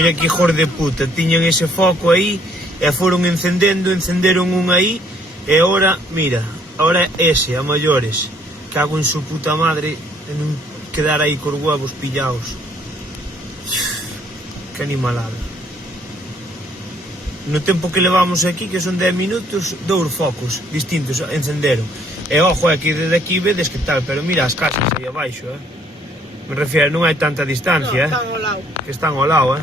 Mira que hijos de puta, tiñan ese foco aí e foron encenderon un aí e ahora, mira, ahora ese, a maiores. Cago en su puta madre en non quedar aí cos huevos pillados. Que animalada. No tempo que levamos aquí, que son 10 minutos, 2 focos distintos encenderon. E ojo, que desde aquí vedes que tal, pero mira as casas aí abaixo, Me refiero, non hai tanta distancia, Están ao lado. Que están ao lado,